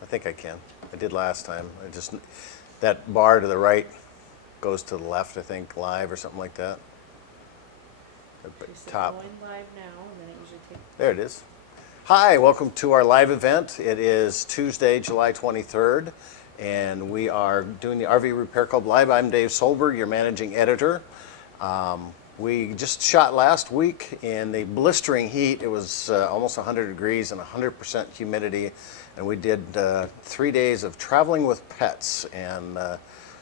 I think I can. I did last time. That bar to the right goes to the left, I think, live or something like that. She said Top. going live now, and then it usually takes. There it is. Hi, welcome to our live event. It is Tuesday, July 23rd, and we are doing the RV Repair Club Live. I'm Dave Solberg, your managing editor. We just shot last week in the blistering heat. It was almost 100 degrees and 100% humidity, and we did 3 days of traveling with pets, and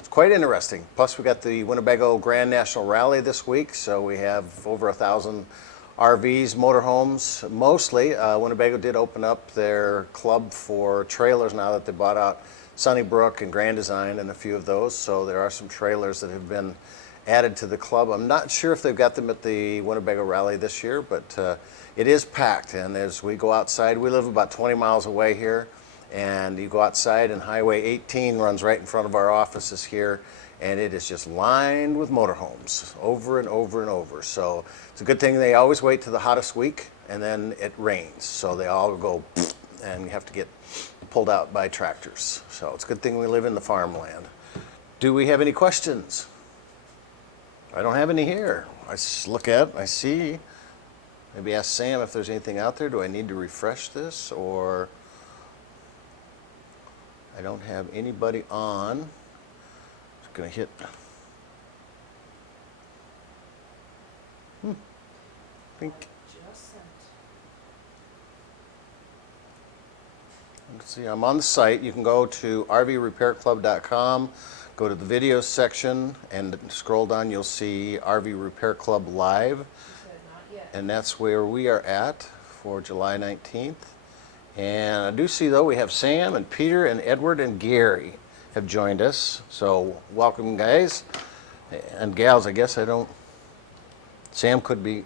it's quite interesting. Plus, we got the Winnebago Grand National Rally this week, so we have over 1,000 RVs, motorhomes, mostly. Winnebago did open up their club for trailers now that they bought out Sunnybrook and Grand Design and a few of those, so there are some trailers that have been added to the club. I'm not sure if they've got them at the Winnebago Rally this year, but it is packed. And as we go outside, we live about 20 miles away here, and you go outside and Highway 18 runs right in front of our offices here, and it is just lined with motorhomes over and over and over. So it's a good thing they always wait to the hottest week, and then it rains. So they all go, and you have to get pulled out by tractors. So it's a good thing we live in the farmland. Do we have any questions? I don't have any here. Look at, I see. Maybe ask Sam if there's anything out there. Do I need to refresh this, or I don't have anybody on. Just gonna hit. I think. Just sent. Let's see. I'm on the site. You can go to rvrepairclub.com. Go to the videos section and scroll down. You'll see RV Repair Club Live, She said not yet. and that's where we are at for July 19th. And I do see, though, we have Sam and Peter and Edward and Gary have joined us. So welcome, guys and gals. I guess I don't. Sam could be.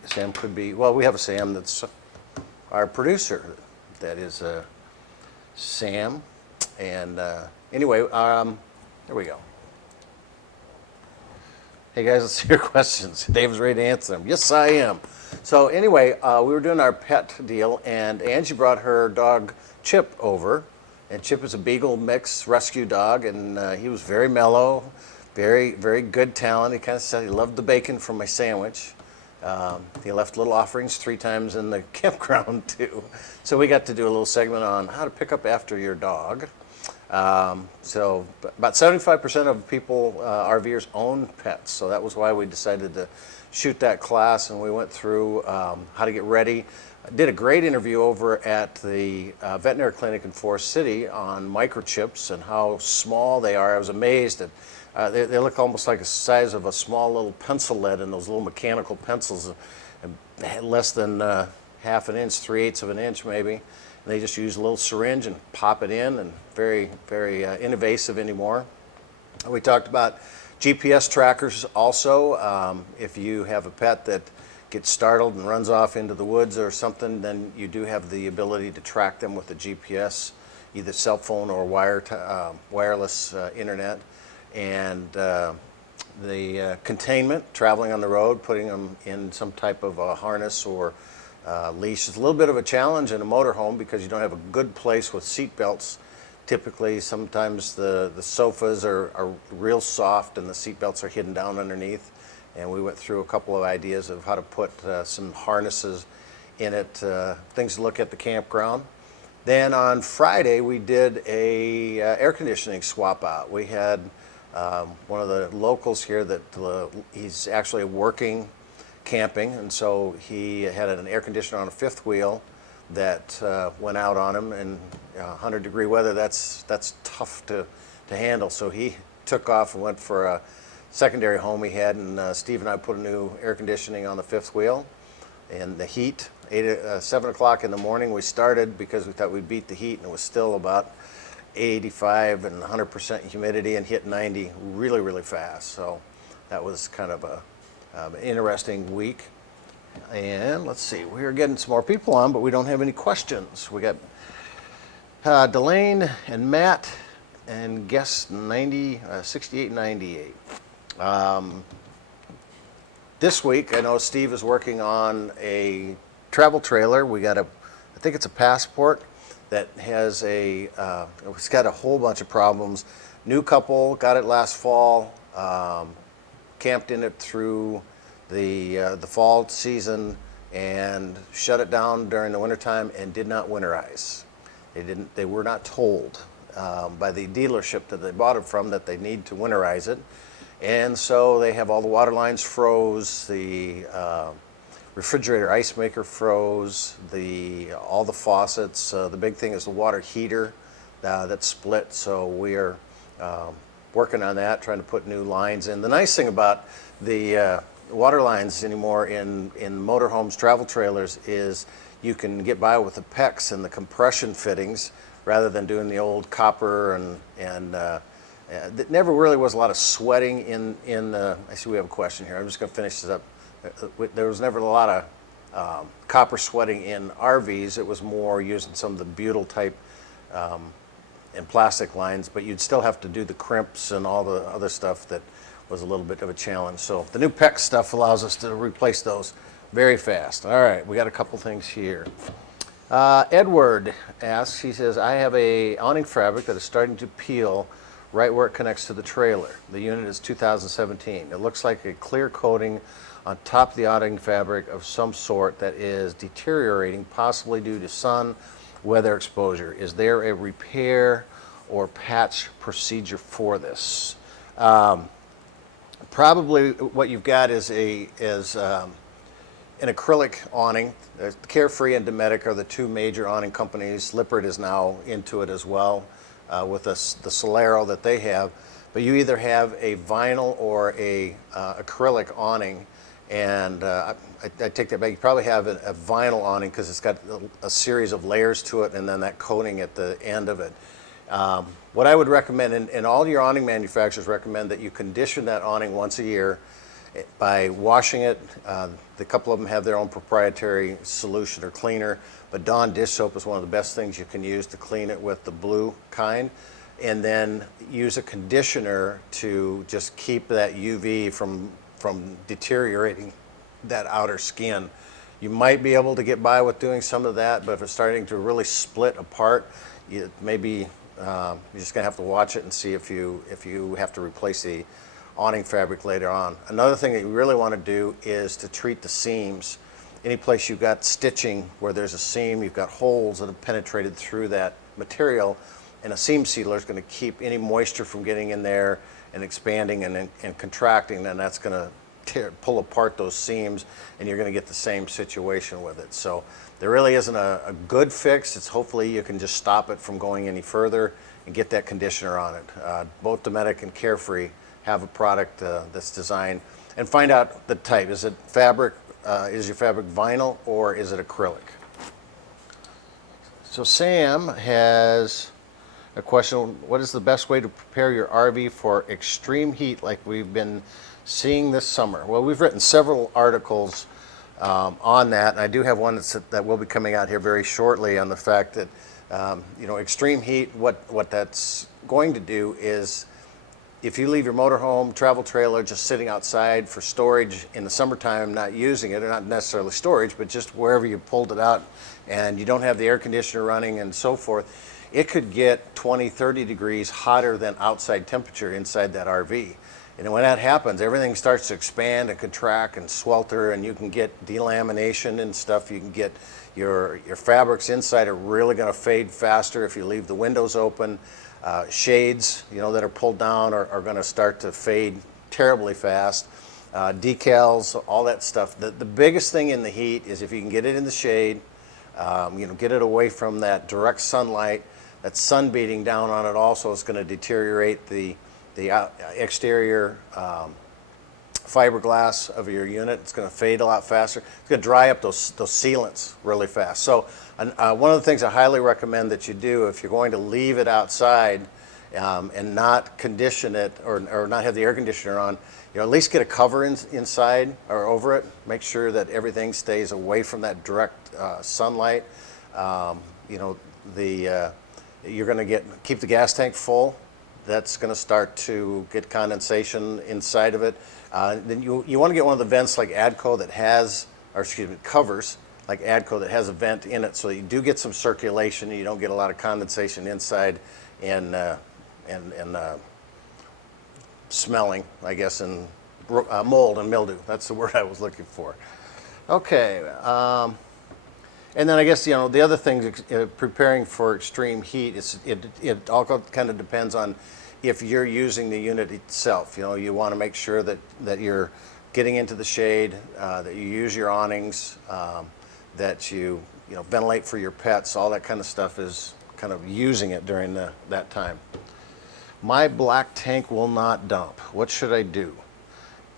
Well, we have a Sam that's our producer. That is Sam. And anyway, there we go. Hey guys, let's see your questions. Dave's ready to answer them. Yes, I am. So anyway, we were doing our pet deal, and Angie brought her dog Chip over, and Chip is a Beagle mix rescue dog, and he was very mellow, very, very good talent. He kind of said he loved the bacon from my sandwich. He left little offerings 3 times in the campground too. So we got to do a little segment on how to pick up after your dog. So about 75% of people, RVers, own pets. So that was why we decided to shoot that class, and we went through how to get ready. I did a great interview over at the veterinary clinic in Forest City on microchips and how small they are. I was amazed at they look almost like the size of a small little pencil lead in those little mechanical pencils, less than half an inch, 3/8 of an inch maybe. And they just use a little syringe and pop it in, and very, very innovative anymore. We talked about GPS trackers also. If you have a pet that gets startled and runs off into the woods or something, then you do have the ability to track them with the GPS, either cell phone or wireless internet. And the containment, traveling on the road, putting them in some type of a harness or leash is a little bit of a challenge in a motorhome because you don't have a good place with seat belts. Typically, sometimes the sofas are real soft and the seat belts are hidden down underneath. And we went through a couple of ideas of how to put some harnesses in it, things to look at the campground. Then on Friday, we did a air conditioning swap out. We had one of the locals here that he's actually working camping, and so he had an air conditioner on a 5th wheel that went out on him, and 100-degree weather, that's tough to handle. So he took off and went for a secondary home he had, and Steve and I put a new air conditioning on the 5th wheel. And the heat, 7 o'clock in the morning, we started because we thought we'd beat the heat, and it was still about 85 and 100% humidity and hit 90 really, really fast. So that was kind of an interesting week. And let's see, we're getting some more people on, but we don't have any questions. We got Delane and Matt and guest 68 and 98. This week, I know Steve is working on a travel trailer. We got I think it's a Passport that has it's got a whole bunch of problems. New couple got it last fall, camped in it through the fall season and shut it down during the wintertime and did not winterize. They were not told by the dealership that they bought it from that they need to winterize it. And so they have all the water lines froze, the refrigerator ice maker froze, all the faucets. The big thing is the water heater that split. So we are working on that, trying to put new lines in. The nice thing about the water lines anymore in motorhomes, travel trailers, is you can get by with the PEX and the compression fittings rather than doing the old copper and there never really was a lot of sweating in I see we have a question here. I'm just going to finish this up. There was never a lot of copper sweating in RVs. It was more using some of the butyl type and plastic lines, but you'd still have to do the crimps and all the other stuff that was a little bit of a challenge. So the new PEX stuff allows us to replace those very fast. All right, we got a couple things here. Edward asks, he says, I have a awning fabric that is starting to peel right where it connects to the trailer. The unit is 2017. It looks like a clear coating on top of the awning fabric of some sort that is deteriorating, possibly due to sun, weather exposure. Is there a repair or patch procedure for this? Probably what you've got is an acrylic awning. Carefree and Dometic are the two major awning companies. Lippert is now into it as well with the Solero that they have. But you either have a vinyl or a acrylic awning, and I take that back. You probably have a vinyl awning because it's got a series of layers to it, and then that coating at the end of it. What I would recommend, and all your awning manufacturers recommend, that you condition that awning once a year by washing it. A couple of them have their own proprietary solution or cleaner, but Dawn dish soap is one of the best things you can use to clean it with the blue kind. And then use a conditioner to just keep that UV from deteriorating that outer skin. You might be able to get by with doing some of that, but if it's starting to really split apart, maybe you're just going to have to watch it and see if you have to replace the awning fabric later on. Another thing that you really want to do is to treat the seams. Any place you've got stitching where there's a seam, you've got holes that have penetrated through that material, and a seam sealer is going to keep any moisture from getting in there and expanding and contracting, and that's going to pull apart those seams, and you're going to get the same situation with it. So there really isn't a good fix. It's hopefully you can just stop it from going any further and get that conditioner on it. Both Dometic and Carefree have a product that's designed, and find out the type. Is it fabric? Is your fabric vinyl or is it acrylic? So Sam has a question. What is the best way to prepare your RV for extreme heat like we've been seeing this summer? Well, we've written several articles on that, and I do have one that will be coming out here very shortly on the fact that extreme heat, what that's going to do is, if you leave your motorhome, travel trailer just sitting outside for storage in the summertime, not using it, or not necessarily storage, but just wherever you pulled it out, and you don't have the air conditioner running and so forth, it could get 20, 30 degrees hotter than outside temperature inside that RV. And when that happens, everything starts to expand and contract and swelter, and you can get delamination and stuff. You can get your fabrics inside are really going to fade faster if you leave the windows open. Shades, that are pulled down are going to start to fade terribly fast. Decals, all that stuff. The biggest thing in the heat is if you can get it in the shade, get it away from that direct sunlight. That sun beating down on it also is going to deteriorate the exterior fiberglass of your unit. It's going to fade a lot faster. It's going to dry up those sealants really fast. So one of the things I highly recommend that you do if you're going to leave it outside and not condition it or not have the air conditioner on, at least get a cover inside or over it. Make sure that everything stays away from that direct sunlight. You're going to keep the gas tank full. That's going to start to get condensation inside of it. Then you want to get one of the vents like Adco that covers like Adco that has a vent in it, so you do get some circulation and you don't get a lot of condensation inside and smelling, I guess, and mold and mildew. That's the word I was looking for. Okay. And then I guess, the other thing, preparing for extreme heat, it all kind of depends on if you're using the unit itself. You want to make sure that you're getting into the shade, that you use your awnings, that you ventilate for your pets. All that kind of stuff is kind of using it during that time. My black tank will not dump. What should I do?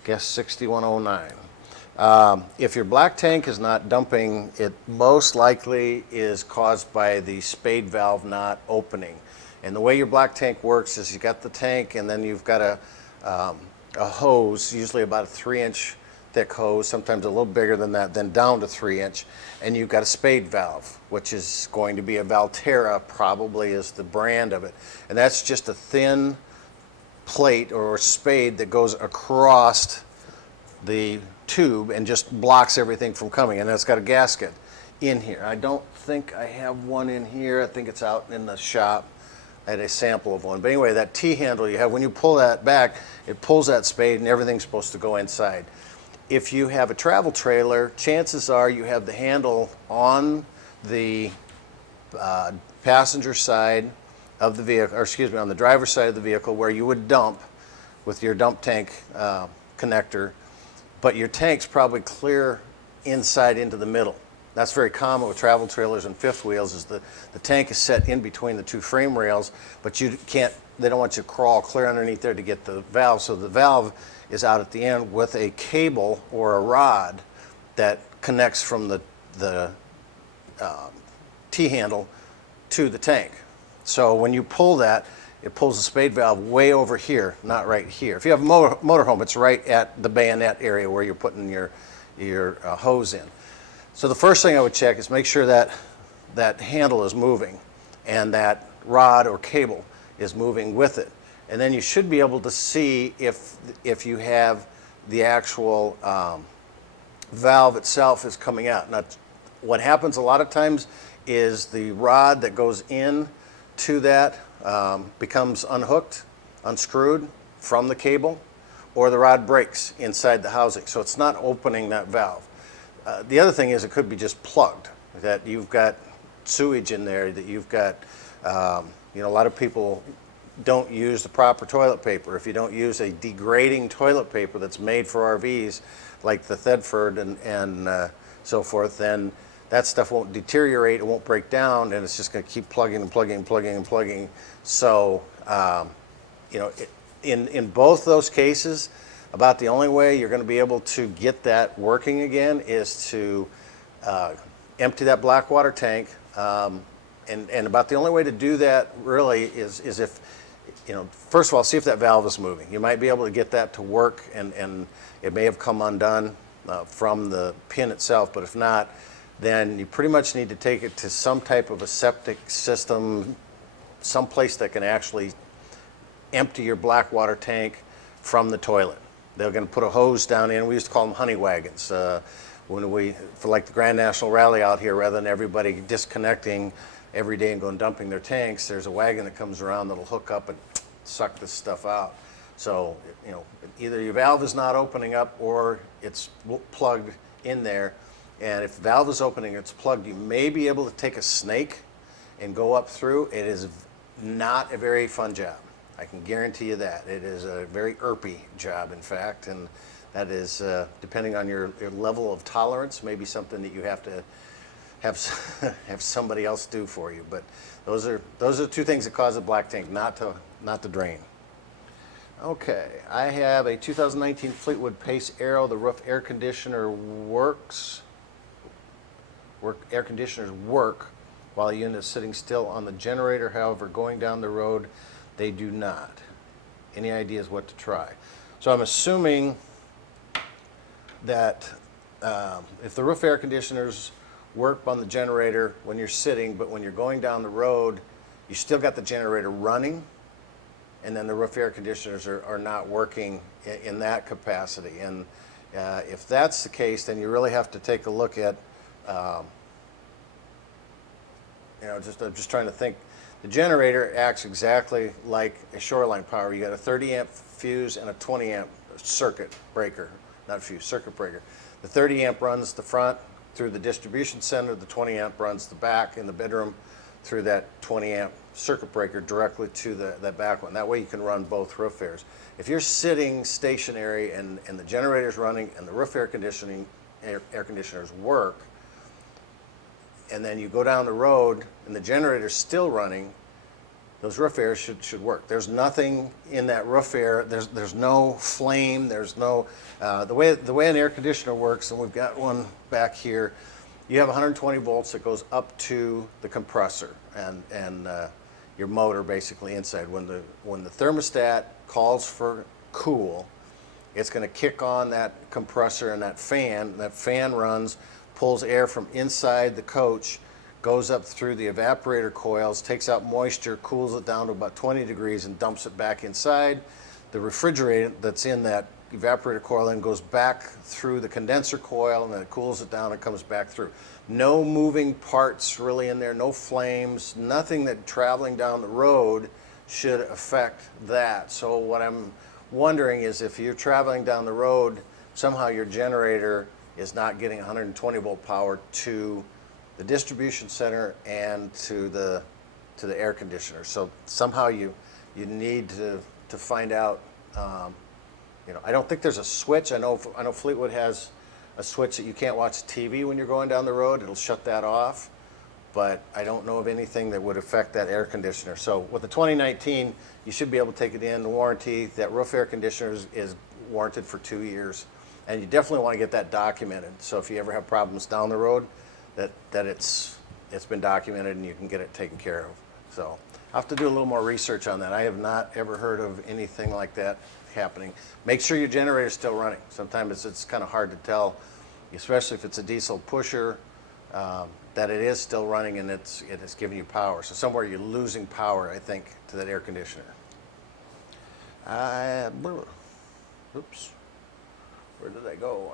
Guess 6109. If your black tank is not dumping, it most likely is caused by the spade valve not opening. And the way your black tank works is you got the tank and then you've got a hose, usually about a 3-inch thick hose, sometimes a little bigger than that, then down to 3-inch, and you've got a spade valve, which is going to be a Valterra, probably is the brand of it. And that's just a thin plate or spade that goes across the tube and just blocks everything from coming, and it's got a gasket in here. I don't think I have one in here. I think it's out in the shop. I had a sample of one. But anyway, that T-handle you have, when you pull that back, it pulls that spade and everything's supposed to go inside. If you have a travel trailer, chances are you have the handle on the passenger side of the vehicle, or excuse me, on the driver's side of the vehicle where you would dump with your dump tank connector, but your tank's probably clear inside into the middle. That's very common with travel trailers and fifth wheels, is the tank is set in between the two frame rails, but they don't want you to crawl clear underneath there to get the valve. So the valve is out at the end with a cable or a rod that connects from the T-handle to the tank. So when you pull that, it pulls the spade valve way over here, not right here. If you have a motorhome, it's right at the bayonet area where you're putting your hose in. So the first thing I would check is make sure that handle is moving and that rod or cable is moving with it. And then you should be able to see if you have the actual valve itself is coming out. Now, what happens a lot of times is the rod that goes in to that becomes unhooked, unscrewed from the cable, or the rod breaks inside the housing. So it's not opening that valve. The other thing is it could be just plugged, that you've got sewage in there, that you've got, a lot of people don't use the proper toilet paper. If you don't use a degrading toilet paper that's made for RVs, like the Thetford and so forth, then that stuff won't deteriorate, it won't break down, and it's just going to keep plugging and plugging and plugging and plugging. So, in both those cases, about the only way you're going to be able to get that working again is to empty that black water tank. And about the only way to do that really is if, first of all, see if that valve is moving. You might be able to get that to work, and it may have come undone from the pin itself, but if not, then you pretty much need to take it to some type of a septic system, someplace that can actually empty your black water tank from the toilet. They're going to put a hose down in. We used to call them honey wagons. For like the Grand National Rally out here, rather than everybody disconnecting every day and going dumping their tanks, there's a wagon that comes around that'll hook up and suck this stuff out. So, either your valve is not opening up or it's plugged in there. And if the valve is opening, it's plugged, you may be able to take a snake and go up through. It is not a very fun job. I can guarantee you that. It is a very irpy job, in fact, and that is, depending on your level of tolerance, maybe something that you have to have somebody else do for you. But those are two things that cause a black tank not to drain. Okay, I have a 2019 Fleetwood Pace Aero. The roof air conditioner air conditioners work while the unit is sitting still on the generator. However, going down the road, they do not. Any ideas what to try? So I'm assuming that if the roof air conditioners work on the generator when you're sitting, but when you're going down the road, you still got the generator running, and then the roof air conditioners are not working in that capacity. And if that's the case, then you really have to take a look at I'm just trying to think. The generator acts exactly like a shoreline power. You got a 30 amp fuse and a 20 amp circuit breaker, not fuse, circuit breaker. The 30 amp runs the front through the distribution center. The 20 amp runs the back in the bedroom through that 20 amp circuit breaker directly to that back one. That way you can run both roof airs. If you're sitting stationary and the generator's running and the roof air conditioners work, and then you go down the road and the generator's still running, those roof airs should work. There's nothing in that roof air. There's no flame. There's no the way an air conditioner works, and we've got one back here. You have 120 volts that goes up to the compressor and your motor basically inside. When the thermostat calls for cool, it's going to kick on that compressor and that fan. That fan runs, pulls air from inside the coach, goes up through the evaporator coils, takes out moisture, cools it down to about 20 degrees and dumps it back inside. The refrigerant that's in that evaporator coil then goes back through the condenser coil, and then it cools it down and comes back through. No moving parts really in there, no flames, nothing that traveling down the road should affect that. So what I'm wondering is if you're traveling down the road, somehow your generator is not getting 120 volt power to the distribution center and to the air conditioner. So somehow you need to find out. I don't think there's a switch. I know Fleetwood has a switch that you can't watch TV when you're going down the road. It'll shut that off. But I don't know of anything that would affect that air conditioner. So with the 2019, you should be able to take it in the warranty. That roof air conditioner is warranted for 2 years. And you definitely want to get that documented. So if you ever have problems down the road, that it's been documented and you can get it taken care of. So I'll have to do a little more research on that. I have not ever heard of anything like that happening. Make sure your generator is still running. Sometimes it's kind of hard to tell, especially if it's a diesel pusher, that it is still running and it is giving you power. So somewhere you're losing power, I think, to that air conditioner. Oops. Where did I go?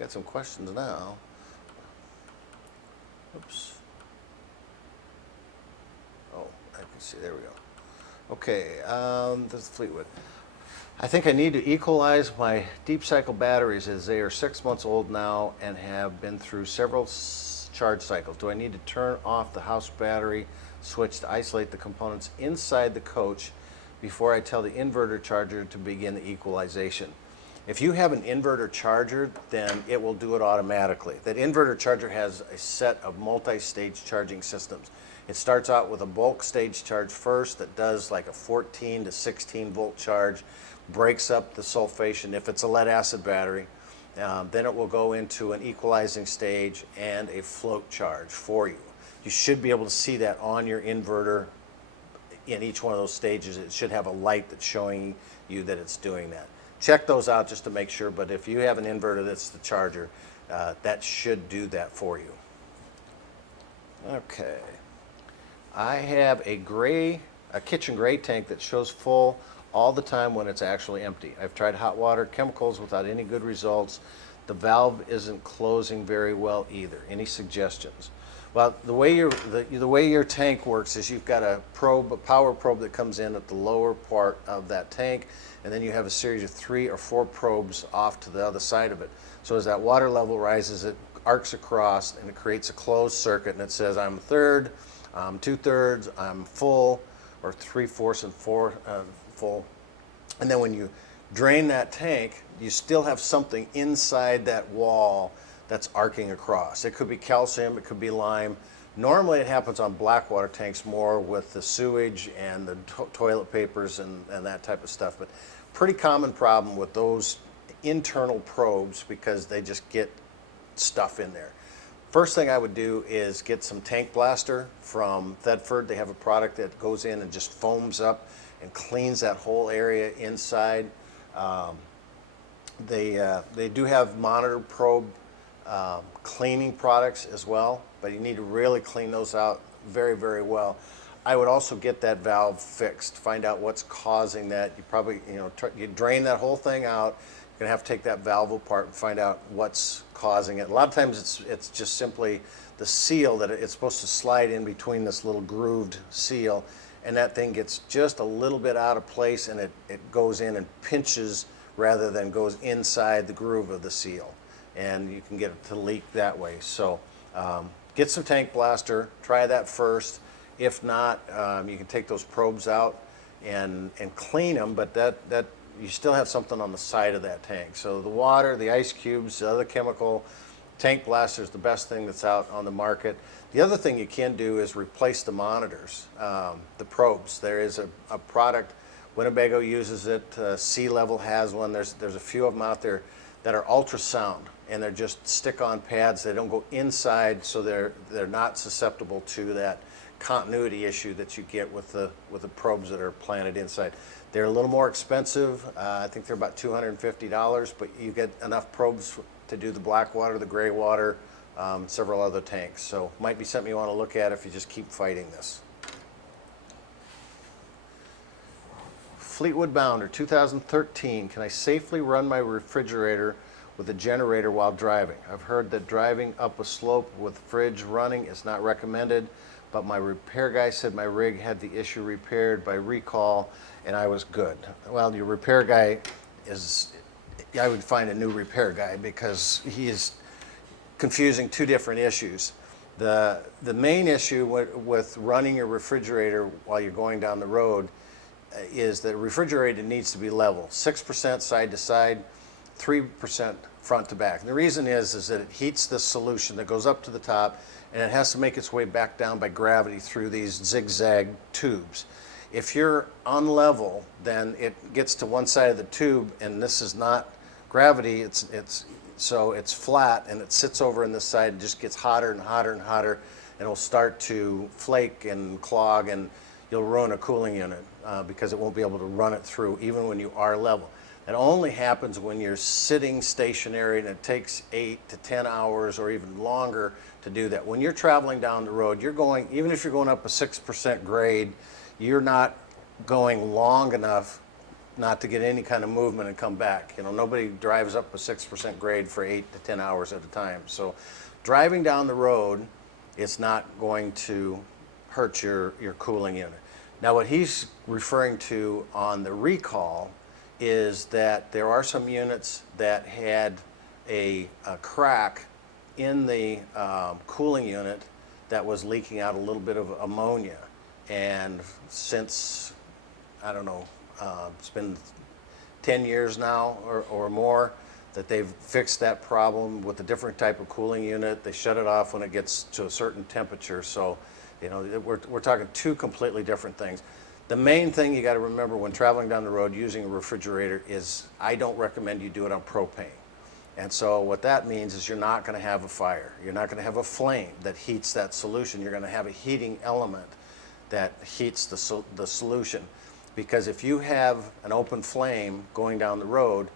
Got some questions now. Oops. Oh, I can see. There we go. Okay, this is Fleetwood. I think I need to equalize my deep cycle batteries as they are 6 months old now and have been through several charge cycles. Do I need to turn off the house battery switch to isolate the components inside the coach before I tell the inverter charger to begin the equalization? If you have an inverter charger, then it will do it automatically. That inverter charger has a set of multi-stage charging systems. It starts out with a bulk stage charge first that does like a 14 to 16 volt charge, breaks up the sulfation if it's a lead acid battery. Then it will go into an equalizing stage and a float charge for you. You should be able to see that on your inverter in each one of those stages. It should have a light that's showing you that it's doing that. Check those out just to make sure, but if you have an inverter that's the charger, that should do that for you. Okay. I have a kitchen gray tank that shows full all the time when it's actually empty. I've tried hot water, chemicals without any good results. The valve isn't closing very well either. Any suggestions? Well, the way your tank works is you've got a power probe that comes in at the lower part of that tank, and then you have a series of 3 or 4 probes off to the other side of it. So as that water level rises, it arcs across and it creates a closed circuit, and it says I'm a third, I'm 2/3, I'm full, or 3/4 and 4 full. And then when you drain that tank, you still have something inside that wall that's arcing across. It could be calcium, it could be lime. Normally it happens on black water tanks more with the sewage and the toilet papers and that type of stuff, but pretty common problem with those internal probes because they just get stuff in there. First thing I would do is get some tank blaster from Thetford. They have a product that goes in and just foams up and cleans that whole area inside. They do have monitor probe cleaning products as well, but you need to really clean those out very, very well. I would also get that valve fixed, find out what's causing that. You probably, you drain that whole thing out, You're gonna have to take that valve apart and find out what's causing it. A lot of times it's just simply the seal that it's supposed to slide in between this little grooved seal, and that thing gets just a little bit out of place, and it goes in and pinches rather than goes inside the groove of the seal, and you can get it to leak that way. So get some tank blaster, try that first. If not, you can take those probes out and clean them, but that you still have something on the side of that tank. So the water, the ice cubes, the other chemical, tank blaster is the best thing that's out on the market. The other thing you can do is replace the monitors, the probes. There is a product, Winnebago uses it, Sea Level has one. There's a few of them out there that are ultrasound, and they're just stick-on pads. They don't go inside, so they're not susceptible to that continuity issue that you get with the probes that are planted inside. They're a little more expensive. I think they're about $250, but you get enough probes to do the black water, the gray water, several other tanks. So might be something you want to look at if you just keep fighting this. Fleetwood Bounder, 2013. Can I safely run my refrigerator with a generator while driving? I've heard that driving up a slope with fridge running is not recommended, but my repair guy said my rig had the issue repaired by recall and I was good. Well, your repair guy I would find a new repair guy because he is confusing two different issues. The main issue with running your refrigerator while you're going down the road is that a refrigerator needs to be level, 6% side to side, 3% front to back. And the reason is that it heats the solution that goes up to the top, and it has to make its way back down by gravity through these zigzag tubes. If you're unlevel, then it gets to one side of the tube, and this is not gravity, so it's flat, and it sits over in this side and just gets hotter and hotter and hotter, and it'll start to flake and clog, and you'll ruin a cooling unit because it won't be able to run it through even when you are level. It only happens when you're sitting stationary and it takes 8 to 10 hours or even longer to do that. When you're traveling down the road, even if you're going up a 6% grade, you're not going long enough not to get any kind of movement and come back. You know, nobody drives up a 6% grade for 8 to 10 hours at a time. So driving down the road, it's not going to hurt your cooling unit. Now what he's referring to on the recall is that there are some units that had a crack in the cooling unit that was leaking out a little bit of ammonia. And since, I don't know, it's been 10 years now or more that they've fixed that problem with a different type of cooling unit. They shut it off when it gets to a certain temperature. So, you know, we're talking two completely different things. The main thing you got to remember when traveling down the road using a refrigerator is I don't recommend you do it on propane. And so what that means is you're not going to have a fire. You're not going to have a flame that heats that solution. You're going to have a heating element that heats the solution. Because if you have an open flame going down the road,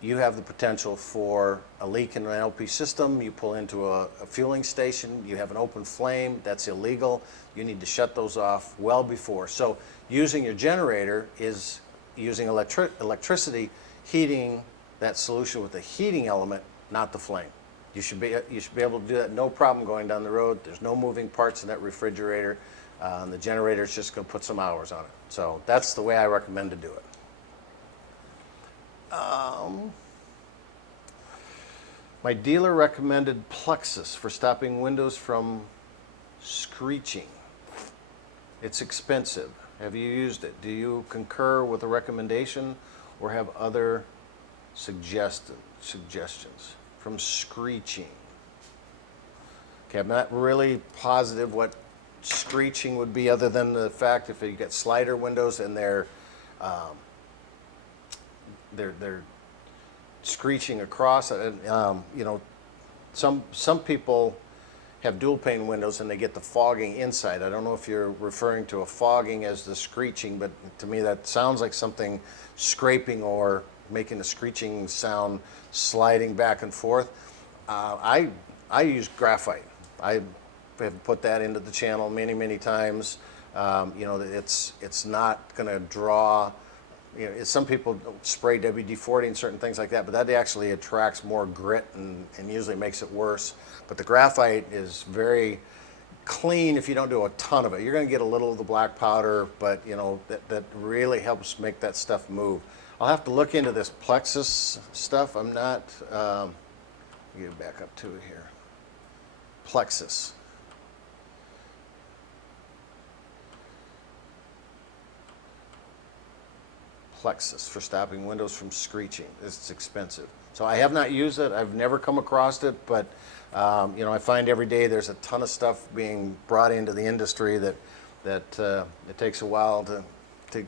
you have the potential for a leak in an LP system. You pull into a fueling station, you have an open flame, that's illegal. You need to shut those off well before. So using your generator is using electricity heating that solution with a heating element, not the flame. You should be able to do that no problem going down the road. There's no moving parts in that refrigerator. The generator is just going to put some hours on it. So that's the way I recommend to do it. My dealer recommended Plexus for stopping windows from screeching. It's expensive. Have you used it? Do you concur with the recommendation or have other suggestions from screeching? Okay, I'm not really positive what screeching would be other than the fact if you get slider windows and they're screeching across. You know, some people have dual pane windows and they get the fogging inside. I don't know if you're referring to a fogging as the screeching, but to me that sounds like something scraping or making a screeching sound, sliding back and forth. I use graphite. I have put that into the channel many times. You know, it's not going to draw some people spray WD-40 and certain things like that, but that actually attracts more grit and usually makes it worse. But the graphite is very clean if you don't do a ton of it. You're going to get a little of the black powder, but that really helps make that stuff move. I'll have to look into this plexus stuff. I'm not, get back up to it here. Plexus. Plexus for stopping windows from screeching. It's expensive. So I have not used it. I've never come across it, but I find every day there's a ton of stuff being brought into the industry that it takes a while to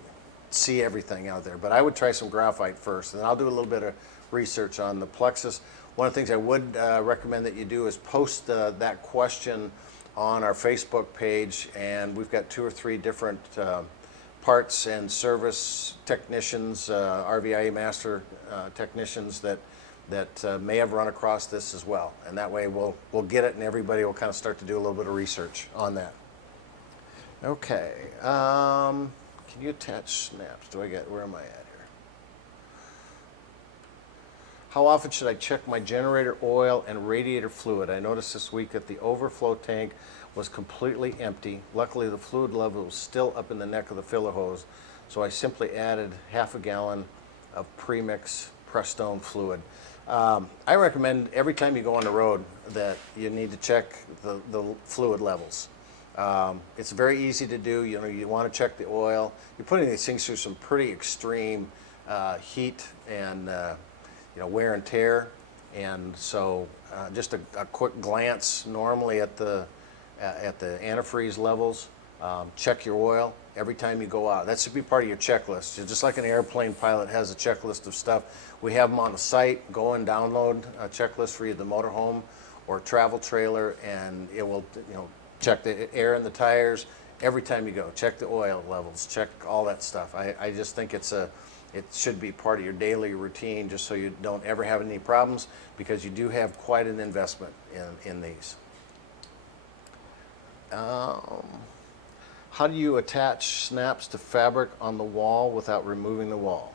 see everything out there. But I would try some graphite first, and I'll do a little bit of research on the plexus. One of the things I would recommend that you do is post that question on our Facebook page, and we've got 2 or 3 different parts and service technicians, RVIA master technicians that may have run across this as well. And that way we'll get it, and everybody will kind of start to do a little bit of research on that. Okay, can you attach snaps? Where am I at here? How often should I check my generator oil and radiator fluid? I noticed this week that the overflow tank was completely empty. Luckily, the fluid level was still up in the neck of the filler hose, so I simply added half a gallon of premix Prestone fluid. I recommend every time you go on the road that you need to check the fluid levels. It's very easy to do. You want to check the oil. You're putting these things through some pretty extreme heat and wear and tear, and so just a quick glance normally at the antifreeze levels. Check your oil every time you go out. That should be part of your checklist. Just like an airplane pilot has a checklist of stuff, we have them on the site. Go and download a checklist for either the motorhome or travel trailer, and it will check the air in the tires every time you go. Check the oil levels. Check all that stuff. I just think it should be part of your daily routine, just so you don't ever have any problems, because you do have quite an investment in these. How do you attach snaps to fabric on the wall without removing the wall?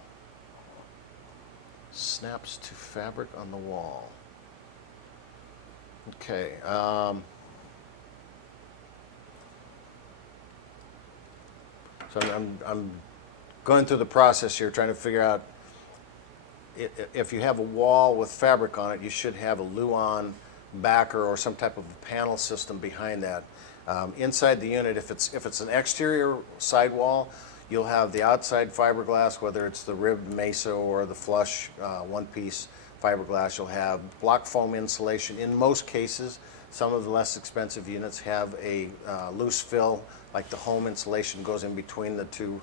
Snaps to fabric on the wall. Okay. So I'm going through the process here, trying to figure out if you have a wall with fabric on it, you should have a Luan backer or some type of a panel system behind that. Inside the unit, if it's an exterior sidewall, you'll have the outside fiberglass, whether it's the ribbed mesa or the flush one-piece fiberglass. You'll have block foam insulation. In most cases, some of the less expensive units have a loose fill, like the home insulation goes in between the two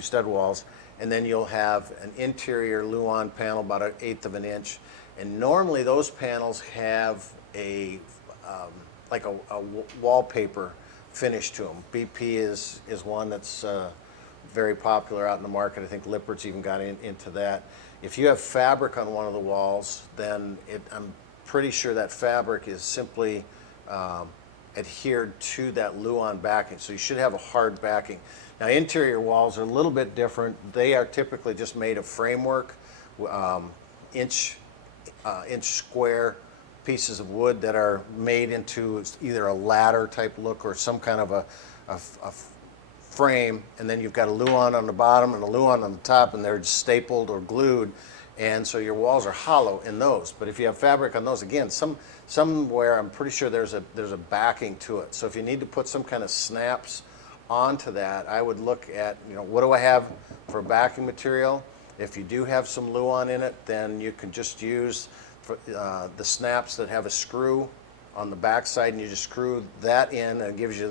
stud walls. And then you'll have an interior Luan panel about 1/8 of an inch. And normally those panels have like a wallpaper finish to them. BP is one that's very popular out in the market. I think Lippert's even got into that. If you have fabric on one of the walls, then I'm pretty sure that fabric is simply adhered to that Luan backing. So you should have a hard backing. Now, interior walls are a little bit different. They are typically just made of framework, inch square pieces of wood that are made into either a ladder type look or some kind of a frame, and then you've got a Luan on the bottom and a Luan on the top, and they're just stapled or glued, and so your walls are hollow in those. But if you have fabric on those, again, somewhere I'm pretty sure there's a backing to it. So if you need to put some kind of snaps onto that, I would look at, what do I have for backing material? If you do have some Luan in it, then you can just use the snaps that have a screw on the back side, and you just screw that in, and it gives you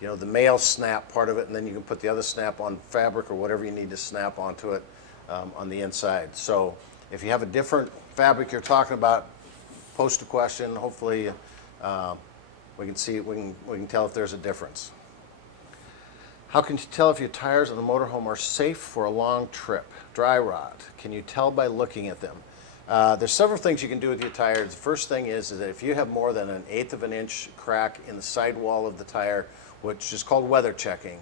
the male snap part of it, and then you can put the other snap on fabric or whatever you need to snap onto it on the inside. So if you have a different fabric you're talking about, post a question. Hopefully we can tell if there's a difference. How can you tell if your tires on the motorhome are safe for a long trip? Dry rot. Can you tell by looking at them? There's several things you can do with your tires. The first thing is that if you have more than 1/8 of an inch crack in the sidewall of the tire, which is called weather checking,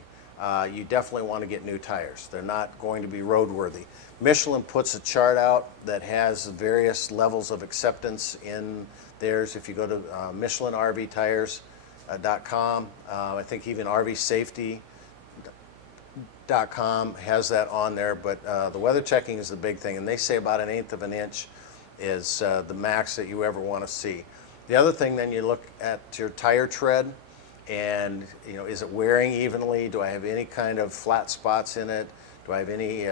you definitely want to get new tires. They're not going to be roadworthy. Michelin puts a chart out that has various levels of acceptance in theirs. If you go to MichelinRVTires.com, I think even RVSafety.com has that on there, but the weather checking is the big thing, and they say about 1/8 of an inch is the max that you ever want to see. The other thing, then you look at your tire tread, and is it wearing evenly? Do I have any kind of flat spots in it? Do I have any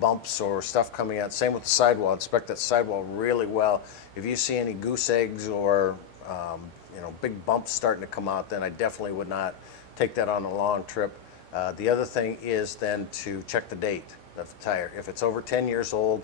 bumps or stuff coming out? Same with the sidewall. Inspect that sidewall really well. If you see any goose eggs or big bumps starting to come out, then I definitely would not take that on a long trip. The other thing is then to check the date of the tire. If it's over 10 years old,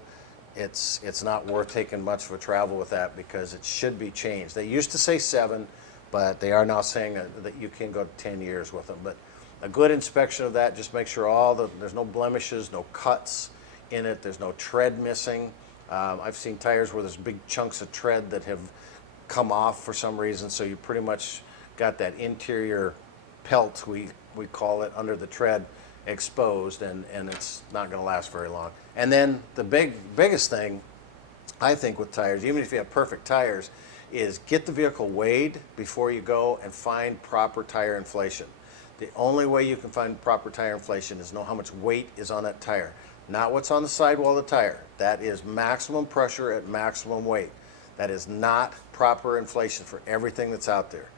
it's not worth taking much of a travel with that because it should be changed. They used to say 7, but they are now saying that you can go 10 years with them. But a good inspection of that, just make sure there's no blemishes, no cuts in it, there's no tread missing. I've seen tires where there's big chunks of tread that have come off for some reason, so you pretty much got that interior pelt, we call it, under the tread exposed, and it's not going to last very long. And then the biggest thing, I think, with tires, even if you have perfect tires, is get the vehicle weighed before you go and find proper tire inflation. The only way you can find proper tire inflation is know how much weight is on that tire, not what's on the sidewall of the tire. That is maximum pressure at maximum weight. That is not proper inflation for everything that's out there.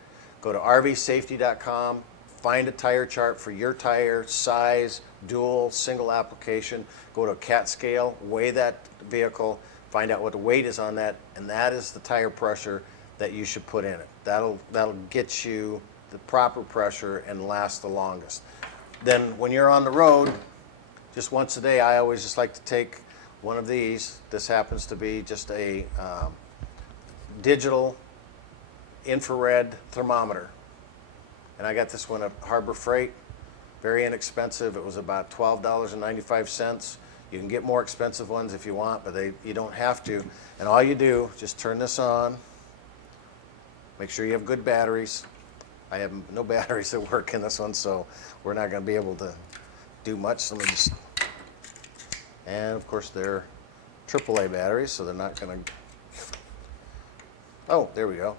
Go to RVSafety.com, find a tire chart for your tire size, dual, single application. Go to a CAT scale, weigh that vehicle, find out what the weight is on that, and that is the tire pressure that you should put in it. That'll get you the proper pressure and last the longest. Then when you're on the road, just once a day, I always just like to take one of these. This happens to be just a digital infrared thermometer. And I got this one at Harbor Freight, very inexpensive. It was about $12.95. You can get more expensive ones if you want, but you don't have to. And all you do, just turn this on. Make sure you have good batteries. I have no batteries that work in this one, so we're not going to be able to do much. And of course they're AAA batteries, so they're not going to. Oh, there we go.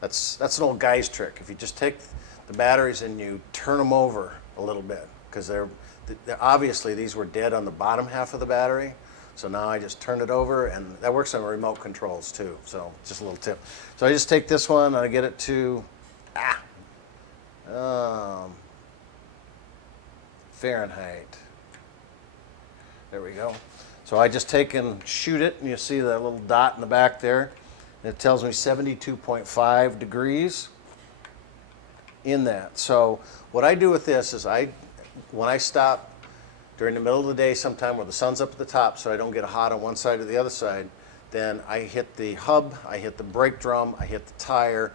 That's an old guy's trick. If you just take the batteries and you turn them over a little bit, because they're obviously these were dead on the bottom half of the battery. So now I just turn it over, and that works on remote controls too. So just a little tip. So I just take this one and I get it to Fahrenheit. There we go. So I just take and shoot it, and you see that little dot in the back there. And it tells me 72.5 degrees in that. So what I do with this is when I stop during the middle of the day sometime where the sun's up at the top so I don't get hot on one side or the other side, then I hit the hub, I hit the brake drum, I hit the tire,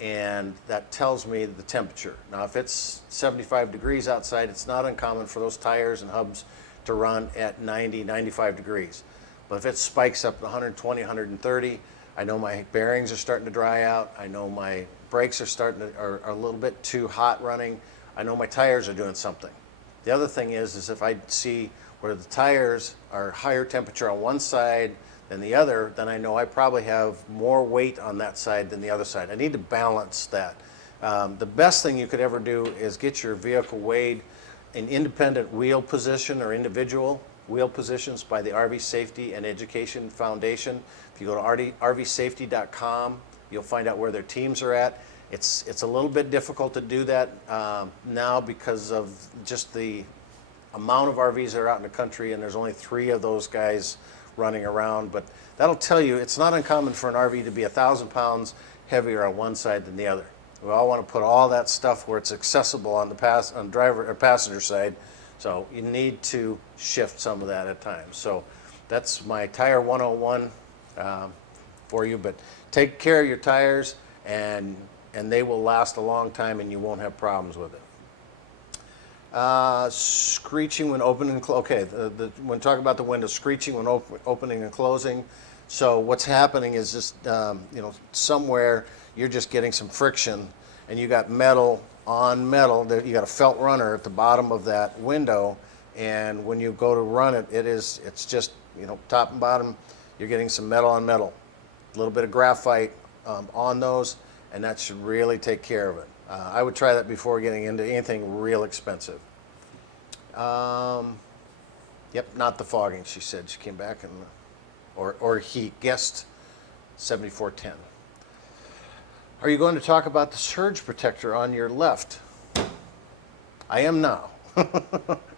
and that tells me the temperature. Now if it's 75 degrees outside, it's not uncommon for those tires and hubs to run at 90, 95 degrees. But if it spikes up to 120, 130, I know my bearings are starting to dry out. I know my brakes are a little bit too hot running. I know my tires are doing something. The other thing is if I see where the tires are higher temperature on one side than the other, then I know I probably have more weight on that side than the other side. I need to balance that. The best thing you could ever do is get your vehicle weighed in independent wheel position or individual wheel positions by the RV Safety and Education Foundation. If you go to RVSafety.com, you'll find out where their teams are at. It's a little bit difficult to do that now because of just the amount of RVs that are out in the country, and there's only 3 of those guys running around. But that'll tell you it's not uncommon for an RV to be 1,000 pounds heavier on one side than the other. We all want to put all that stuff where it's accessible on the driver or passenger side. So you need to shift some of that at times. So that's my Tire 101 for you. But take care of your tires, and they will last a long time, and you won't have problems with it. Screeching when opening and closing. Okay, when talking about the window, screeching when opening and closing. So what's happening is just somewhere you're just getting some friction, and you got metal on metal. You got a felt runner at the bottom of that window, and when you go to run it, it's just, you know, top and bottom, you're getting some metal on metal, a little bit of graphite on those, and that should really take care of it. I would try that before getting into anything real expensive. Yep, not the fogging, she said. She came back and, or he guessed 7410. Are you going to talk about the surge protector on your left? I am now.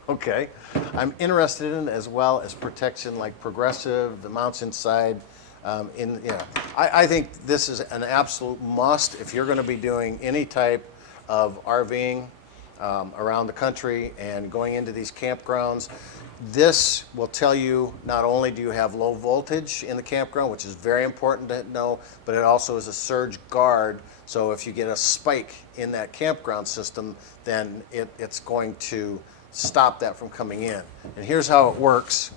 Okay. I'm interested in as well as protection like progressive, the mounts inside. I think this is an absolute must if you're going to be doing any type of RVing around the country and going into these campgrounds. This will tell you not only do you have low voltage in the campground, which is very important to know, but it also is a surge guard. So if you get a spike in that campground system, then it's going to stop that from coming in. And here's how it works.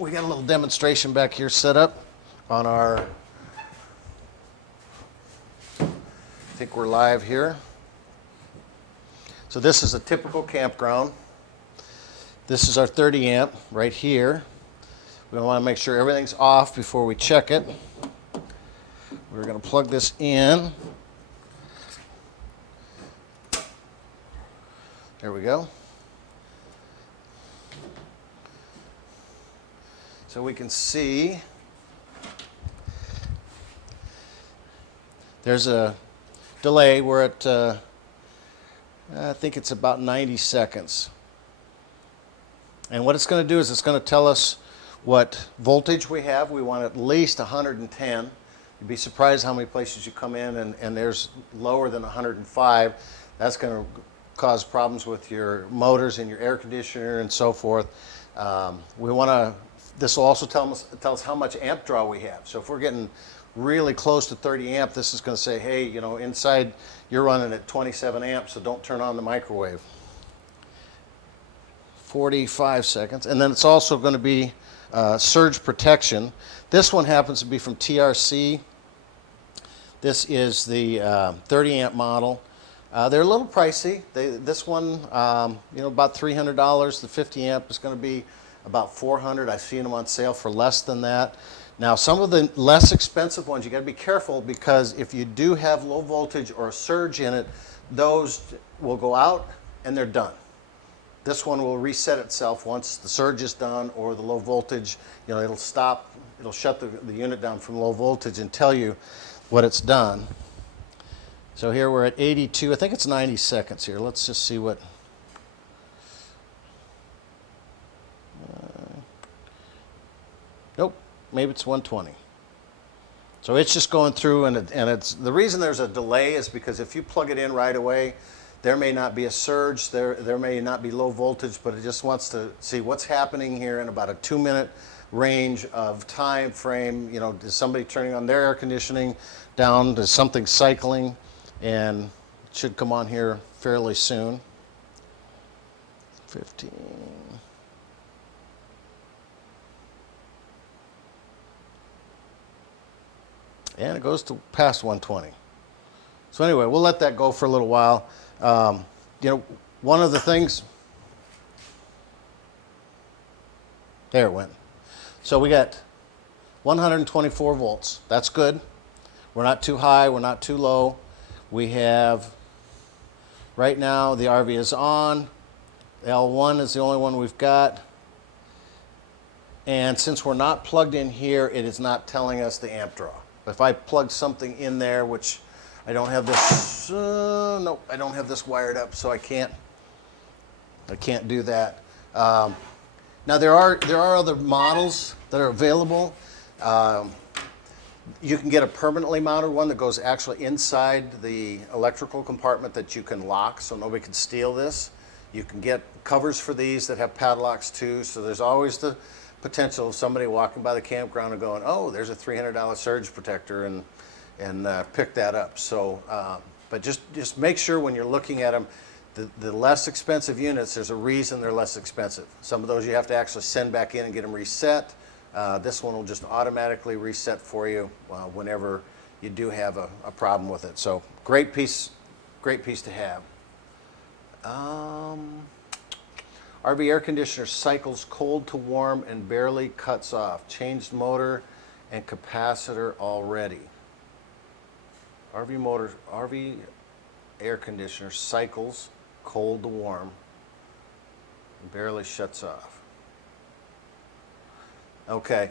We got a little demonstration back here set up on our, I think we're live here. So this is a typical campground. This is our 30 amp right here. We want to make sure everything's off before we check it. We're going to plug this in. There we go. So we can see there's a delay. We're at, I think it's about 90 seconds. And what it's going to do is it's going to tell us what voltage we have. We want at least 110. You'd be surprised how many places you come in and there's lower than 105. That's going to cause problems with your motors and your air conditioner and so forth. We want to, this will also tell us how much amp draw we have. So if we're getting really close to 30 amp, this is going to say, hey, you know, inside you're running at 27 amps, so don't turn on the microwave. 45 seconds. And then it's also going to be surge protection. This one happens to be from TRC. This is the 30 amp model. They're a little pricey. This one, you know, about $300. The 50 amp is going to be about $400. I've seen them on sale for less than that. Now, some of the less expensive ones, you got to be careful because if you do have low voltage or a surge in it, those will go out and they're done. This one will reset itself once the surge is done or the low voltage, you know, it'll stop, it'll shut the unit down from low voltage and tell you what it's done. So here we're at 82, I think it's 90 seconds here. Let's just see what, nope, maybe it's 120. So it's just going through and it's, the reason there's a delay is because if you plug it in right away, there may not be a surge, there may not be low voltage, but it just wants to see what's happening here in about a 2-minute range of time frame. You know, is somebody turning on their air conditioning down? Is something cycling? And it should come on here fairly soon. 15. And it goes to past 120. So anyway, we'll let that go for a little while. You know, one of the things, there it went. So we got 124 volts. That's good. We're not too high, we're not too low. We have, right now the RV is on. L1 is the only one we've got. And since we're not plugged in here, it is not telling us the amp draw. If I plug something in there, which I don't have this, no, I don't have this wired up, so I can't do that. Now there are other models that are available. You can get a permanently mounted one that goes actually inside the electrical compartment that you can lock, so nobody can steal this. You can get covers for these that have padlocks too, so there's always the potential of somebody walking by the campground and going, oh, there's a $300 surge protector, and pick that up. So, but just make sure when you're looking at them, the less expensive units, there's a reason they're less expensive. Some of those you have to actually send back in and get them reset. This one will just automatically reset for you whenever you do have a problem with it. So great piece to have. RV air conditioner cycles cold to warm and barely cuts off. Changed motor and capacitor already. RV air conditioner cycles cold to warm and barely shuts off. Okay,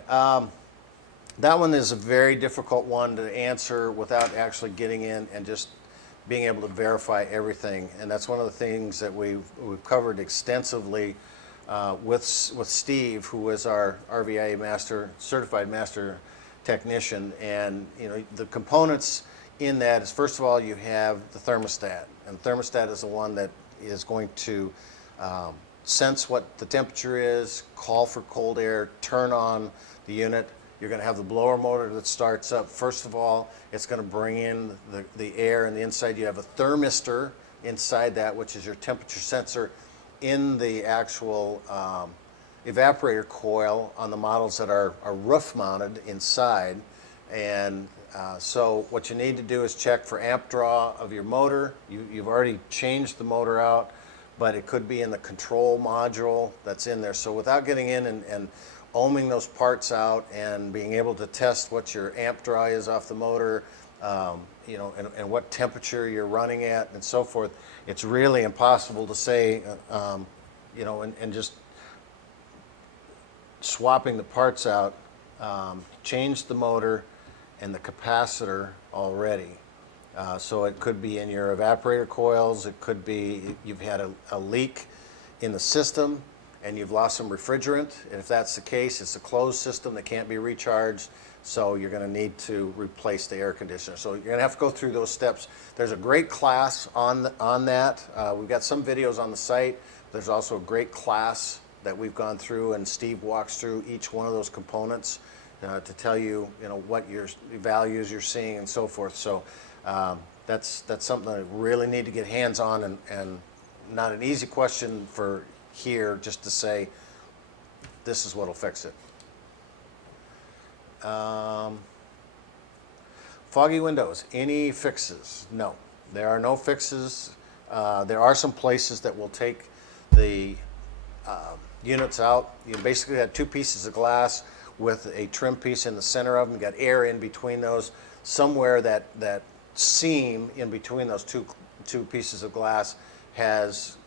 that one is a very difficult one to answer without actually getting in and just being able to verify everything. And that's one of the things that we've covered extensively with Steve, who is our RVIA certified master technician. And you know, the components in that is, first of all, you have the thermostat, and the thermostat is the one that is going to sense what the temperature is, call for cold air, turn on the unit. You're going to have the blower motor that starts up. First of all, it's going to bring in the air, and the inside you have a thermistor inside that, which is your temperature sensor in the actual evaporator coil on the models that are roof mounted inside. And so what you need to do is check for amp draw of your motor. You've already changed the motor out, but it could be in the control module that's in there. So without getting in and ohming those parts out and being able to test what your amp draw is off the motor, you know, and what temperature you're running at and so forth, it's really impossible to say, you know, and just swapping the parts out, changed the motor and the capacitor already. So it could be in your evaporator coils, it could be you've had a leak in the system and you've lost some refrigerant, and if that's the case, it's a closed system that can't be recharged, so you're going to need to replace the air conditioner. So you're going to have to go through those steps. There's a great class on that. We've got some videos on the site. There's also a great class that we've gone through, and Steve walks through each one of those components to tell you, you know, what your values you're seeing and so forth. So that's something that I really need to get hands on, and not an easy question for here just to say this is what will fix it. Foggy windows, any fixes? No, there are no fixes. There are some places that will take the units out. You basically had two pieces of glass with a trim piece in the center of them. You got air in between those. Somewhere that seam in between those two pieces of glass has